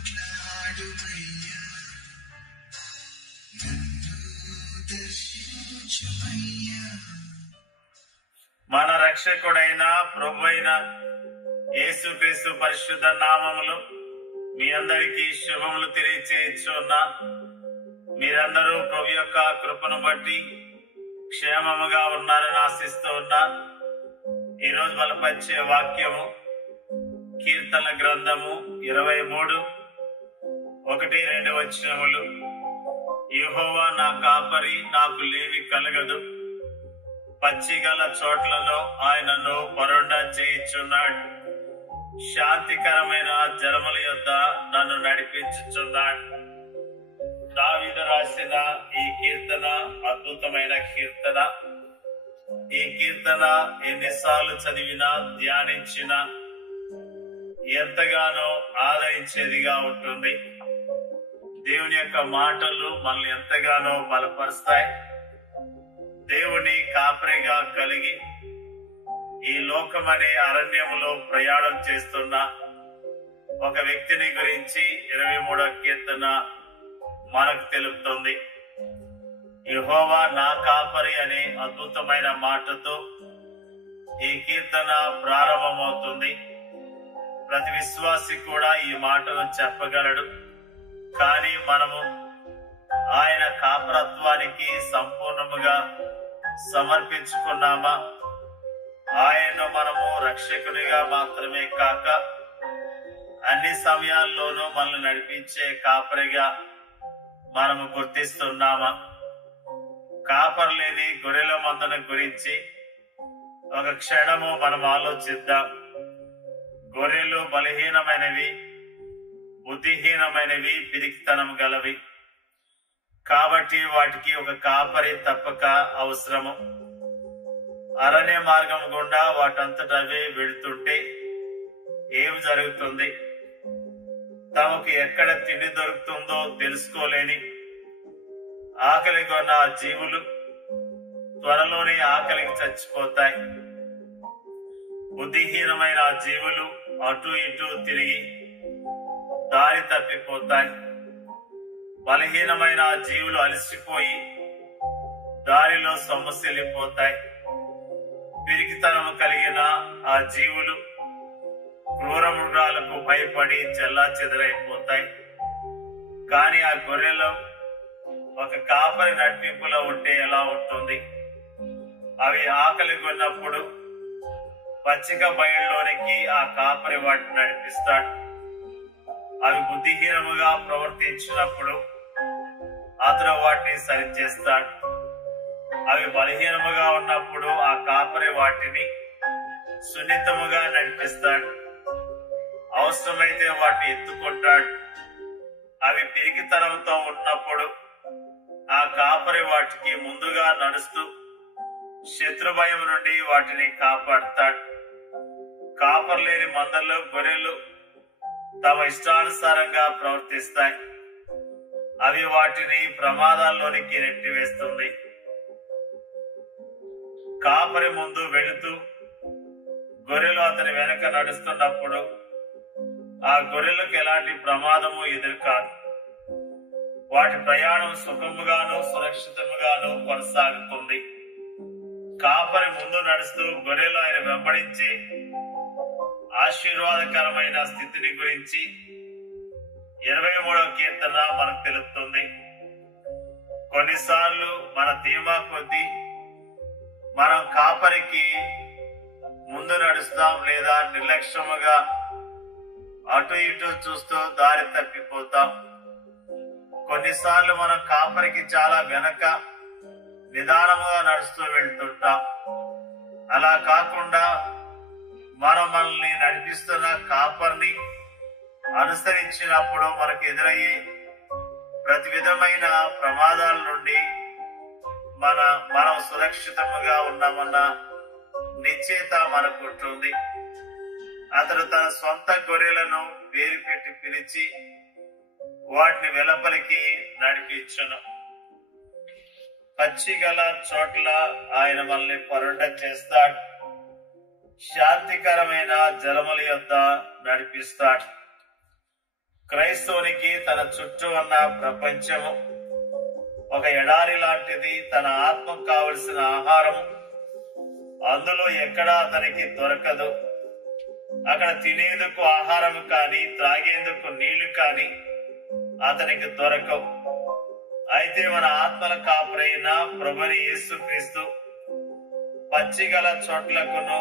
మాట్లాడుమయ్యా, నన్ను దర్శించుమయ్యా. మన రక్షకుడైన ప్రభువైన యేసుక్రీస్తు పరిశుద్ధ నామములో మీ అందరికీ శుభములు తెలియచేయుచున్నా. మీరందరూ ప్రభు యొక్క కృపను బట్టి క్షేమముగా ఉన్నారని ఆశిస్తూ ఉన్నా. ఈరోజు బలపరిచే వాక్యము కీర్తన గ్రంథము 23:1-2 యెహోవా నా కాపరి, నాకు లేమి కలగదు. పచ్చిగల చోట్లలో ఆయనను పరుండ చేయుచున్నాడు. శాంతికరమైన జలముల యొద్ద నన్ను నడిపించుచున్నాడు. దావీదు రాసిన ఈ కీర్తన అద్భుతమైన కీర్తన. ఈ కీర్తన ఎన్నిసార్లు చదివినా ధ్యానించినా ఎంతగానో ఆదరించేదిగా ఉంటుంది. దేవుని యొక్క మాటలు మనల్ని ఎంతగానో బలపరుస్తాయి. దేవుని కాపరిగా కలిగి ఈ లోకమనే అరణ్యములో ప్రయాణం చేస్తున్న ఒక వ్యక్తిని గురించి 23వ కీర్తన మనకు తెలుపుతుంది. యెహోవా నా కాపరి అనే అద్భుతమైన మాటతో ఈ కీర్తన ప్రారంభమవుతుంది. ప్రతి విశ్వాసి కూడా ఈ మాటను చెప్పగలడు. కానీ మనము ఆయన కాపరత్వానికి సంపూర్ణముగా సమర్పించుకున్నామా? ఆయన్ను మనము రక్షకునిగా మాత్రమే కాక అన్ని సమయాల్లోనూ మనల్ని నడిపించే కాపరిగా మనము గుర్తిస్తున్నామా? కాపరి లేని గొర్రెల మందను గురించి ఒక క్షణము మనం ఆలోచిద్దాం. గొర్రెలు బలహీనమైనవి, బుద్ధిహీనమైనవి, పిరికితనం గలవి. కాబట్టి వాటికి ఒక కాపరి తప్పక అవసరము. అరణ్య మార్గం గుండా వాటంతటవే వెళుతుంటే ఏం జరుగుతుంది? తమకు ఎక్కడ తిండి దొరుకుతుందో తెలుసుకోలేని ఆకలి కొన్న జీవులు త్వరలోనే ఆకలికి చచ్చిపోతాయి. బుద్ధిహీనమైన జీవులు అటు ఇటు తిరిగి దారి తప్పిపోతాయి. బలహీనమైన జీవులు అలసిపోయి దారిలో సొమ్మసిల్లిపోతాయి. పిరికితనము కలిగిన ఆ జీవులు క్రూర మృగాలకు భయపడి చెల్లా చెదరైపోతాయి. కానీ ఆ గొర్రెలు ఒక కాపరి నడిపింపులో ఉంటే ఎలా ఉంటుంది? అవి ఆకలి కొన్నప్పుడు పచ్చిక బయల్లోనికి ఆ కాపరి వాటిని నడిపిస్తాడు. అవి బుద్ధిహీనముగా ప్రవర్తించినప్పుడు అతడు వాటిని సరిచేస్తాడు. అవి బలహీనముగా ఉన్నప్పుడు ఆ కాపరి వాటిని సున్నితముగా నడిపిస్తాడు. అవసరమైతే వాటిని ఎత్తుకుంటాడు. అవి పిరికితనంతో ఉన్నప్పుడు ఆ కాపరి వాటికి ముందుగా నడుస్తూ శత్రు భయం నుండి వాటిని కాపాడుతాడు. కాపరి లేని మందలో గొర్రెలు తమ ఇష్టానుసారంగా ప్రవర్తిస్తాయి. అవి వాటిని ప్రమాదాల్లోనికి నెట్టివేస్తుంది. కాపరి ముందు వెళుతూ గొర్రెలు అతని వెనక నడుస్తున్నప్పుడు ఆ గొర్రెలకు ఎలాంటి ప్రమాదము ఎదురుకాదు. వాటి ప్రయాణం సుఖముగాను సురక్షితముగాను కొనసాగుతుంది. కాపరి ముందు నడుస్తూ గొర్రెలు ఆయన వెంబడించే ఆశీర్వాదకరమైన స్థితిని గురించి 23వ కీర్తన మనకు తెలుపుతుంది. కొన్నిసార్లు మన ధీమా కొద్దీ మనం కాపరికి ముందు నడుస్తాం, లేదా నిర్లక్ష్యముగా అటు ఇటు చూస్తూ దారి తప్పిపోతాం. కొన్నిసార్లు మనం కాపరికి చాలా వెనక నిదానముగా నడుస్తూ వెళ్తుంటాం. అలా కాకుండా మనం మనల్ని నడిపిస్తున్న కాపర్ని అనుసరించినప్పుడు మనకు ఎదురయ్యే ప్రతి విధమైన ప్రమాదాల నుండి మనం సురక్షితముగా ఉన్నామన్న నిశ్చయత మనకు ఉంటుంది. అతడు తన సొంత గొర్రెలను పేరు పెట్టి పిలిచి వాటిని వెలుపలికి నడిపించును. పచ్చిగల చోట్ల ఆయన మనల్ని పరుండ చేస్తాడు. శాంతికరమైన జలముల యొద్ద నడిపిస్తాడు. క్రైస్తవునికి తన చుట్టూ ఉన్న ప్రపంచము ఒక ఎడారి లాంటిది. తన ఆత్మకు కావలసిన ఆహారము అందులో ఎక్కడా అతనికి దొరకదు. అక్కడ తినేందుకు ఆహారం కానీ త్రాగేందుకు నీళ్లు కానీ అతనికి దొరకవు. అయితే మన ఆత్మల కాపరైన ప్రభువైన యేసుక్రీస్తు పచ్చిగల చోట్లకును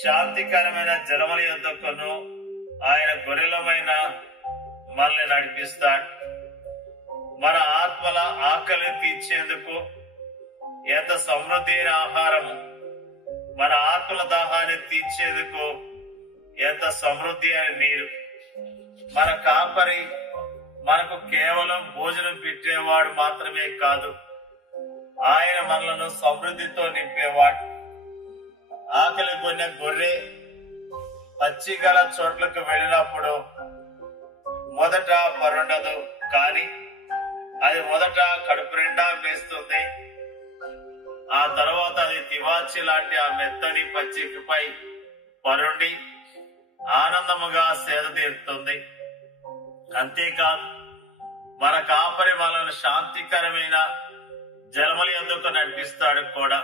శాంతికరమైన జలముల యొద్దకును ఆయన గొర్రెలమైన మనల్ని నడిపిస్తాడు. మన ఆత్మల ఆకలిని తీర్చేందుకు ఎంత సమృద్ధి అయిన ఆహారము, మన ఆత్మల దాహాన్ని తీర్చేందుకు ఎంత సమృద్ధి అయిన నీరు. మన కాపరి మనకు కేవలం భోజనం పెట్టేవాడు మాత్రమే కాదు, ఆయన మనలను సమృద్ధితో నింపేవాడు. ఆకలి కొన్న గొర్రె పచ్చిగల చోట్లకు వెళ్ళినప్పుడు మొదట పరుండదు, కానీ అది మొదట కడుపు నిండా వేస్తుంది. ఆ తర్వాత అది తివాచి లాంటి ఆ మెత్తని పచ్చికపై పరుండి ఆనందముగా సేద తీరుతుంది. అంతేకాదు, మన కాపరి మనల్ని శాంతికరమైన జలముల యొద్దకు నడిపిస్తాడు కూడా.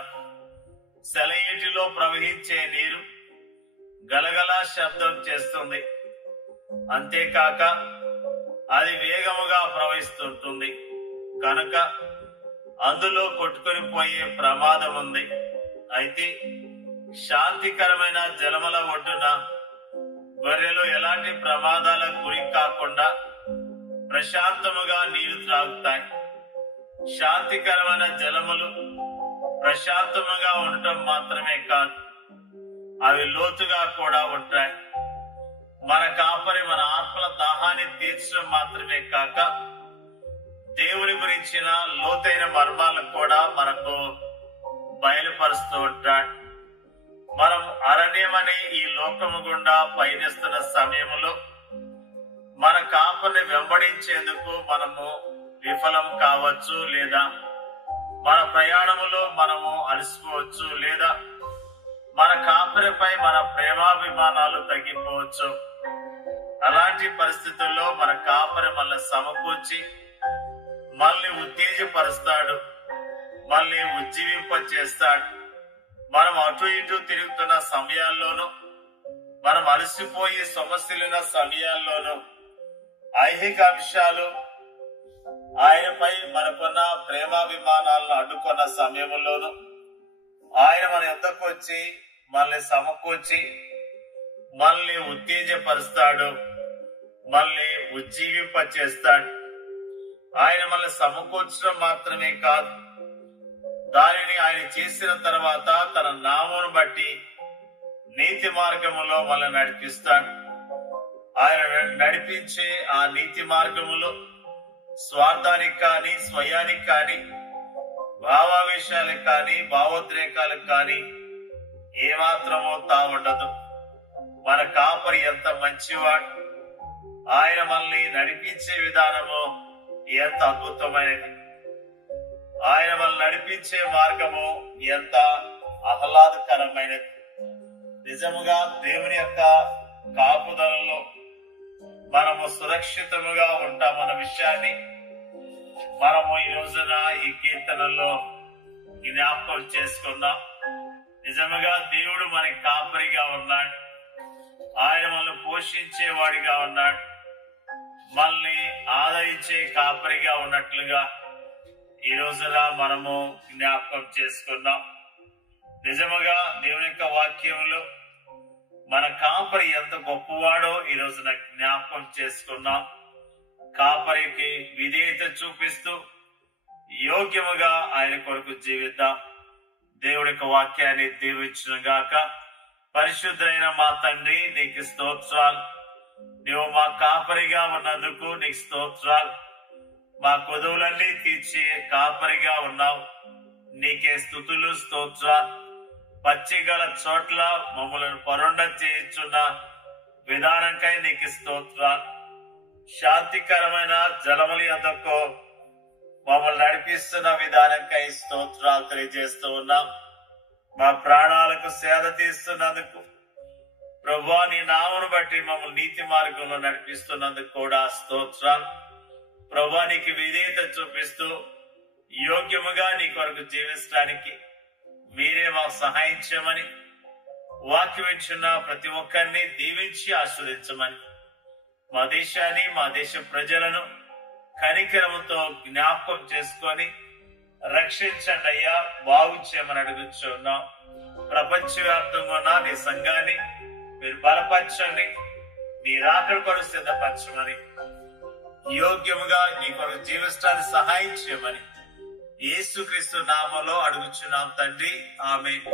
సెలయేటిలో ప్రవహించే నీరు గలగల శబ్దం చేస్తుంది. అంతేకాక అది వేగముగా ప్రవహిస్తుంటుంది కనుక అందులో కొట్టుకుని పోయే ప్రమాదం ఉంది. అయితే శాంతికరమైన జలముల ఒడ్డున గొర్రెలు ఎలాంటి ప్రమాదాలకు గురి కాకుండా ప్రశాంతముగా నీరు త్రాగుతాయి. శాంతికరమైన జలములు ప్రశాంతముగా ఉండటం మాత్రమే కాదు, అవి లోతుగా కూడా ఉంటాయి. మన కాపరి మన ఆత్మల దాహాన్ని తీర్చడం మాత్రమే కాక దేవుని గురించిన లోతైన మర్మాలను కూడా మనకు బయలుపరుస్తూ ఉంటాడు. మనం అరణ్యమనే ఈ లోకము గుండా పయనిస్తున్న సమయంలో మన కాపరిని వెంబడించేందుకు మనము విఫలం కావచ్చు, లేదా మన ప్రయాణములో మనము అలసిపోవచ్చు, లేదా మన కాపరిపై మన ప్రేమాభిమానాలు తగ్గిపోవచ్చు. అలాంటి పరిస్థితుల్లో మన కాపరి మనల్ని సమకూర్చి మనల్ని ఉత్తేజపరుస్తాడు, మనల్ని ఉజ్జీవింప చేస్తాడు. మనం అటు ఇటు తిరుగుతున్న సమయాల్లోనూ, మనం అలసిపోయి సమస్యలున్న సమయాల్లోనూ, ఐహిక అంశాలు ఆయనపై మనకున్న ప్రేమాభిమానాలను అడ్డుకున్న సమయంలోనూ ఆయన మన యొద్దకు వచ్చి మనల్ని సమకూర్చి మనల్ని ఉత్తేజపరుస్తాడు, మనల్ని ఉజ్జీవింప చేస్తాడు. ఆయన మనల్ని సమకూర్చడం మాత్రమే కాదు, దానిని ఆయన చేసిన తర్వాత తన నామమును బట్టి నీతి మార్గములో మనల్ని నడిపిస్తాడు. ఆయన నడిపించే ఆ నీతి మార్గములో స్వార్థానికి కానీ, స్వయానికి కానీ, భావావేశాలకు కానీ, భావోద్రేకాలకు కానీ ఏమాత్రమో తావుండదు. మన కాపరి ఎంత మంచివాడు, ఆయన మనల్ని నడిపించే విధానము ఎంత అద్భుతమైనది, ఆయన మనల్ని నడిపించే మార్గము ఎంత ఆహ్లాదకరమైనది. నిజముగా దేవుని యొక్క కాపుదలలో మనము సురక్షితముగా ఉంటామన్న విషయాన్ని మనము ఈ రోజున ఈ కీర్తనలో జ్ఞాపకం చేసుకున్నాం. నిజముగా దేవుడు మనకి కాపరిగా ఉన్నాడు, ఆయన మనల్ని పోషించేవాడిగా ఉన్నాడు, మనల్ని ఆదరించే కాపరిగా ఉన్నట్లుగా ఈ రోజున మనము జ్ఞాపకం చేసుకున్నాం. నిజముగా దేవుని యొక్క వాక్యంలో మన కాపరి ఎంత గొప్పవాడో ఈ రోజున జ్ఞాపకం చేసుకున్నాం. కాపరికి విధేయత చూపిస్తూ యోగ్యముగా ఆయన కొరకు జీవిద్దాం. దేవుడి యొక్క వాక్యాన్ని దీవించును గాక. పరిశుద్ధైన మా తండ్రి, నీకు స్తోత్రాలు. నువ్వు మా కాపరిగా ఉన్నందుకు నీకు స్తోత్రాలు. మా కొదువులన్నీ తీర్చి కాపరిగా ఉన్నావు, నీకే స్తుతులు, స్తోత్రాలు. పచ్చిగల చోట్ల మమ్మల్ని పరుండ చేయించున్న విధానంకై నీకు స్తోత్రాలు. శాంతికరమైన జలముల యొద్దకు మమ్మల్ని నడిపిస్తున్న విధానంకై స్తోత్రాలు తెలియజేస్తూ ఉన్నాం. మా ప్రాణాలకు సేద తీస్తున్నందుకు, ప్రభువా, నీ నామమును బట్టి మమ్మల్ని నీతి మార్గంలో నడిపిస్తున్నందుకు కూడా స్తోత్రాలు. ప్రభువా, నీకు విధేయత చూపిస్తూ యోగ్యముగా నీ కొరకు జీవించడానికి మీరే మాకు సహాయం చేయమని, వాక్యం ఇచ్చిన ప్రతి ఒక్కరిని దీవించి ఆస్వాదించమని, మా దేశాన్ని మా దేశ ప్రజలను కనికరముతో జ్ఞాపకం చేసుకొని రక్షించండి అయ్యా, బాగు చేయమని అడుగుచున్నాం. ప్రపంచవ్యాప్తంగా ఉన్న నీ సంఘాన్ని మీరు బలపరచండి, నీ రాకడ కొరకు సిద్ధపరచమని, యోగ్యముగా నీ కొరకు జీవించడానికి సహాయం చేయమని యేసుక్రీస్తు నామములో అడుగుచున్నాం తండ్రి. ఆమేన్.